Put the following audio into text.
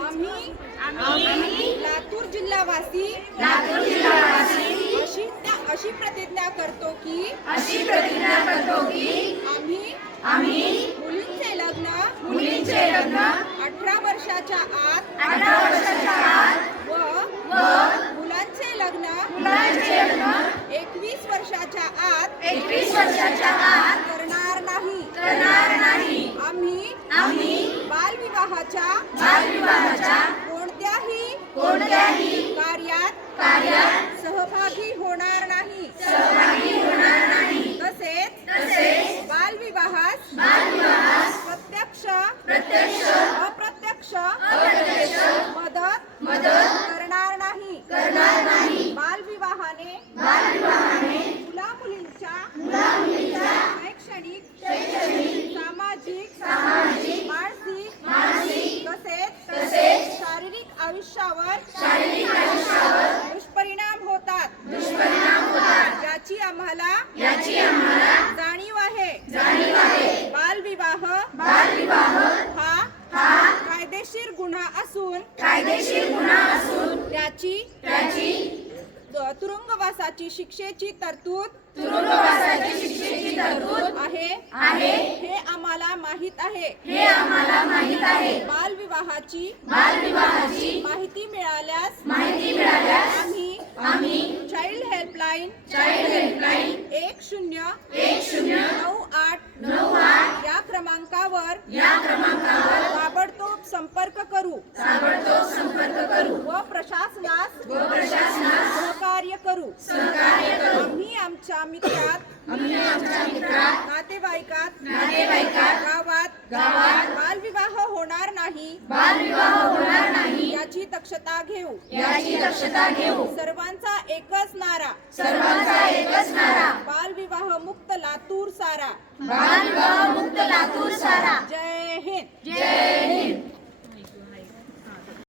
आम्ही लातूर जिल्हावासी अशी प्रतिज्ञा करतो की आम्ही मुलींचे लग्न 18 वर्षाच्या आत व मुलांचे लग्न 21 वर्षाच्या आत करणार नाही। आम्ही बालविवाहाच्या कोणत्याही कार्यात सहभागी होणार नाही। तसेच बालविवाहास प्रत्यक्ष अप्रत्यक्ष मदत करणार नाही। बालविवाहाने मुला-मुलींच्या शैक्षणिक, सामाजिक, मानसिक तसेच शारीरिक आयुष्यावर दुष्परिणाम होतात याची आम्हाला जाणीव आहे। बालविवाह हा कायदेशीर गुन्हा असून त्याची तुरुंगवासाची शिक्षेची तरतूद आहे हे आम्हाला माहित आहे। बालविवाहाची माहिती मिळाल्यास आम्ही चाइल्ड हेल्पलाईन 1098 या क्रमांकावर ताबडतोब संपर्क करू व प्रशासनास सहकार्य करू। आम्ही आमच्या मित्रात, नातेवाईकात गावात बालविवाह होणार नाही याची दक्षता घेऊ। सर्वांचा एकच नारा बालविवाह मुक्त लातूर सारा।